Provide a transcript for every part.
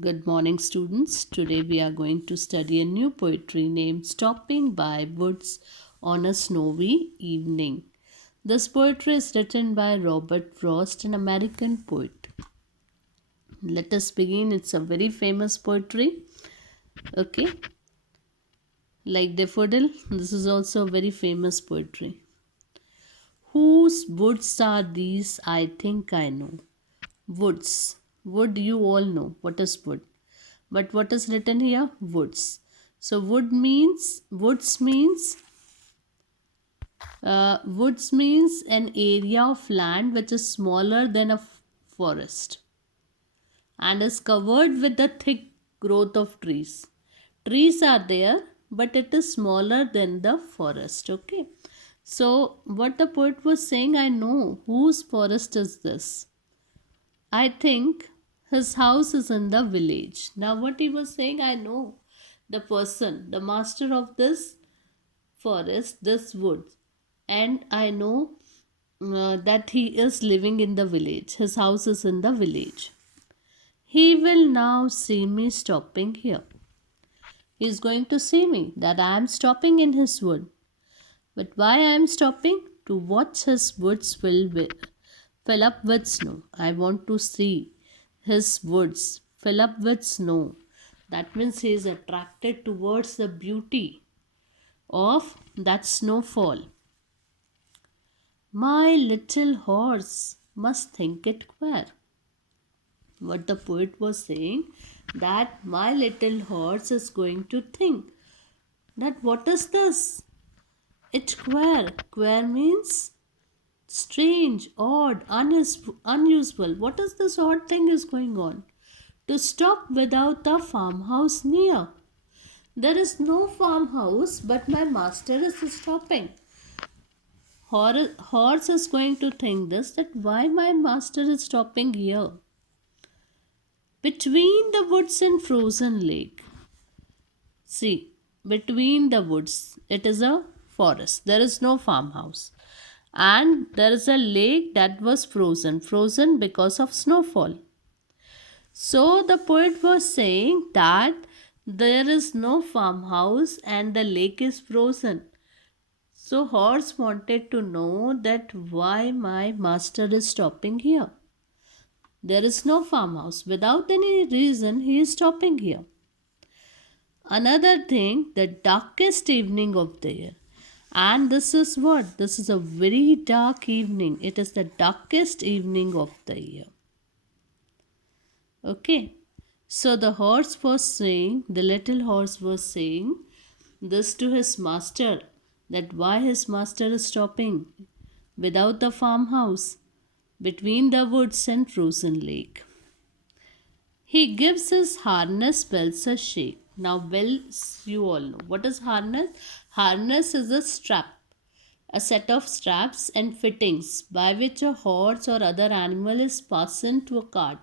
Good morning, students. Today we are going to study a new poetry named Stopping by Woods on a Snowy Evening. This poetry is written by Robert Frost, an American poet. Let us begin. It's a very famous poetry. Okay, like Daffodil, this is also a very famous poetry. Whose woods are these? I think I know. Woods. Wood, you all know. What is wood? But what is written here? Woods. So woods means an area of land which is smaller than a forest and is covered with a thick growth of trees. Trees are there, but it is smaller than the forest. Okay. So what the poet was saying, I know whose forest is this. I think his house is in the village. Now, what he was saying, I know the person, the master of this forest, this wood, and I know that he is living in the village. His house is in the village. He will now see me stopping here. He is going to see me that I am stopping in his wood. But why I am stopping? To watch his woods fill up with snow. I want to see his woods fill up with snow. That means he is attracted towards the beauty of that snowfall. My little horse must think it queer. What the poet was saying, that my little horse is going to think that what is this? It queer. Queer means strange, odd, unusual. What is this odd thing is going on? To stop without a farmhouse near. There is no farmhouse, but my master is stopping. Horse is going to think this, that why my master is stopping here. Between the woods and frozen lake. See, between the woods, it is a forest. There is no farmhouse. And there is a lake that was frozen because of snowfall. So the poet was saying that there is no farmhouse and the lake is frozen. So horse wanted to know that why my master is stopping here. There is no farmhouse. Without any reason, he is stopping here. Another thing, the darkest evening of the year. And this is what? This is a very dark evening. It is the darkest evening of the year. Okay. So the little horse was saying this to his master, that why his master is stopping without the farmhouse between the woods and frozen lake. He gives his harness bells a shake. Now, bells, you all know. What is harness? Harness is a strap, a set of straps and fittings by which a horse or other animal is fastened to a cart.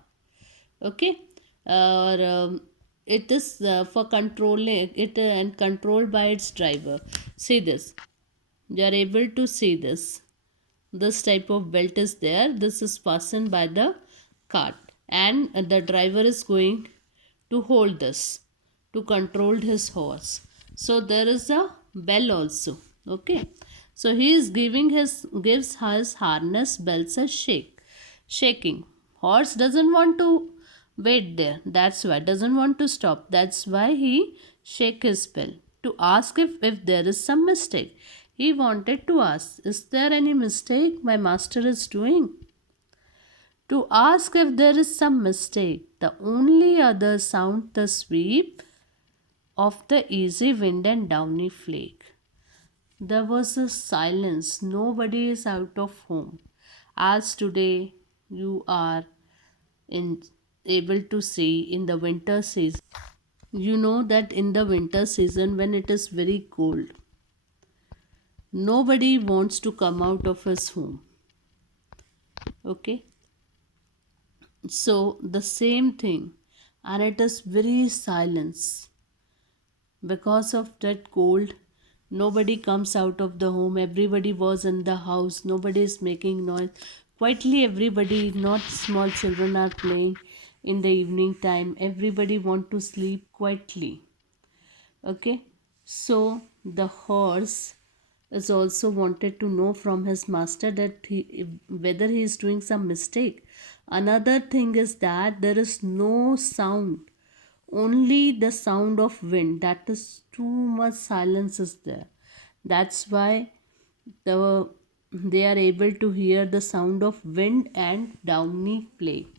Okay? Or it is for controlling it and controlled by its driver. See this. You are able to see this. This type of belt is there. This is fastened by the cart, and the driver is going to hold this to control his horse. So there is a bell also. Okay. So he is gives his harness bells a shaking. Horse doesn't want to wait there. That's why doesn't want to stop. That's why he shake his bell to ask if there is some mistake. He wanted to ask, is there any mistake my master is doing? To ask if there is some mistake, the only other sound the sweep of the easy wind and downy flake. There was a silence. Nobody is out of home. As today you are able to see in the winter season. You know that in the winter season when it is very cold, nobody wants to come out of his home. Okay. So the same thing, and it is very silence. Because of that cold, nobody comes out of the home. Everybody was in the house. Nobody is making noise. Quietly, everybody, not small children, are playing in the evening time everybody want to sleep quietly. Okay, so the horse is also wanted to know from his master that whether he is doing some mistake. Another thing is that there is no sound, only the sound of wind. That is too much silence is there. That's why the they are able to hear the sound of wind and downy flake.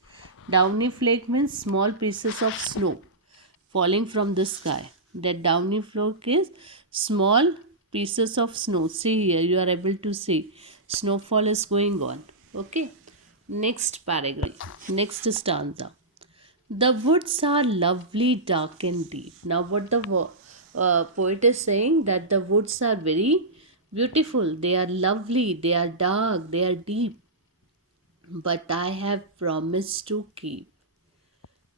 Downy flake means small pieces of snow falling from the sky. That downy flake is small pieces of snow. See here, you are able to see snowfall is going on. Okay, next paragraph, next stanza. The woods are lovely, dark and deep. Now, what the poet is saying, that the woods are very beautiful. They are lovely. They are dark. They are deep. But I have promised to keep.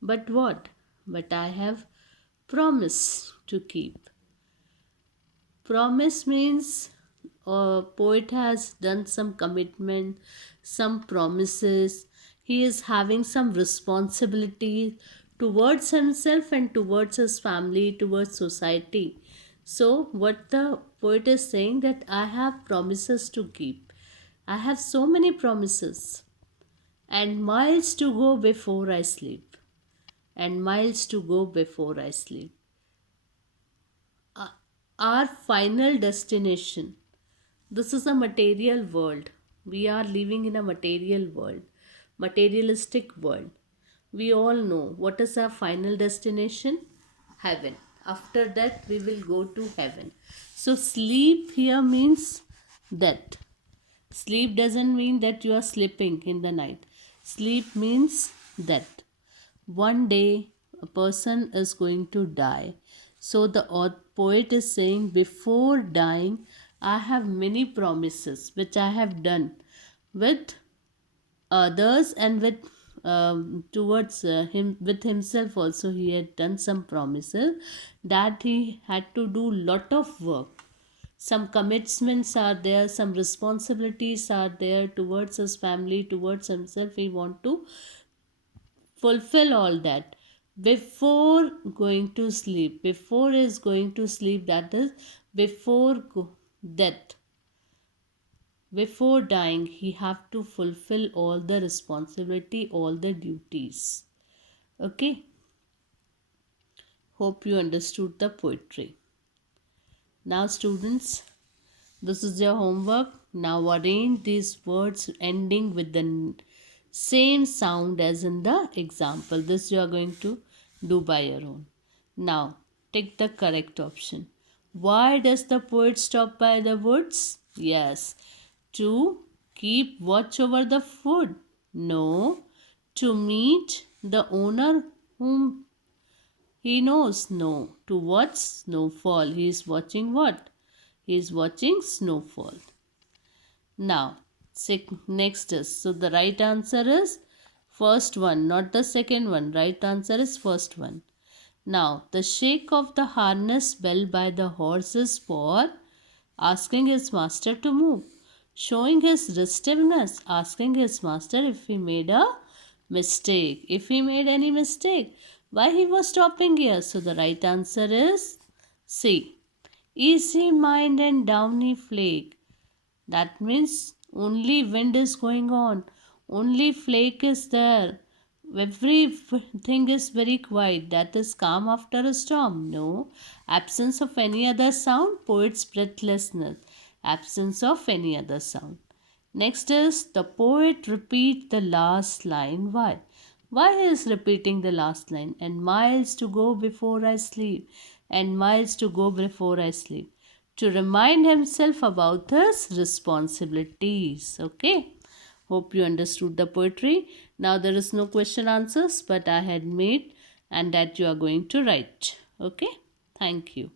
But what? But I have promised to keep. Promise means a poet has done some commitment, some promises. He is having some responsibility towards himself and towards his family, towards society. So, what the poet is saying, that I have promises to keep. I have so many promises and miles to go before I sleep. And miles to go before I sleep. Our final destination. This is a material world. We are living in a material world, materialistic world. We all know what is our final destination? Heaven. After that, we will go to heaven. So, sleep here means death. Sleep doesn't mean that you are sleeping in the night. Sleep means death. One day a person is going to die. So the poet is saying, before dying, I have many promises which I have done with others and with towards him, with himself also. He had done some promises that he had to do lot of work. Some commitments are there, some responsibilities are there towards his family, towards himself. He want to fulfill all that before going to sleep. Before is going to sleep, that is before death, before dying, he have to fulfill all the responsibility, all the duties. Okay, hope you understood the poetry. Now students, this is your homework. Now arrange these words ending with the same sound as in the example. This you are going to do by your own. Now take the correct option. Why does the poet stop by the woods? Yes, to keep watch over the food. No, to meet the owner whom he knows. No, to watch snowfall. He is watching what? He is watching snowfall. Now, next is, so the right answer is first one, not the second one. Right answer is first one. Now, the shake of the harness bell by the horse is for asking his master to move, showing his restiveness, asking his master if he made a mistake. If he made any mistake, why he was stopping here? So the right answer is C. Easy mind and downy flake. That means only wind is going on, only flake is there. Everything is very quiet. That is calm after a storm. No. Absence of any other sound, poet's breathlessness. Absence of any other sound. Next is the poet repeat the last line. Why? Why he is repeating the last line? And miles to go before I sleep. And miles to go before I sleep. To remind himself about his responsibilities. Okay. Hope you understood the poetry. Now there is no question answers, but I had made and that you are going to write. Okay. Thank you.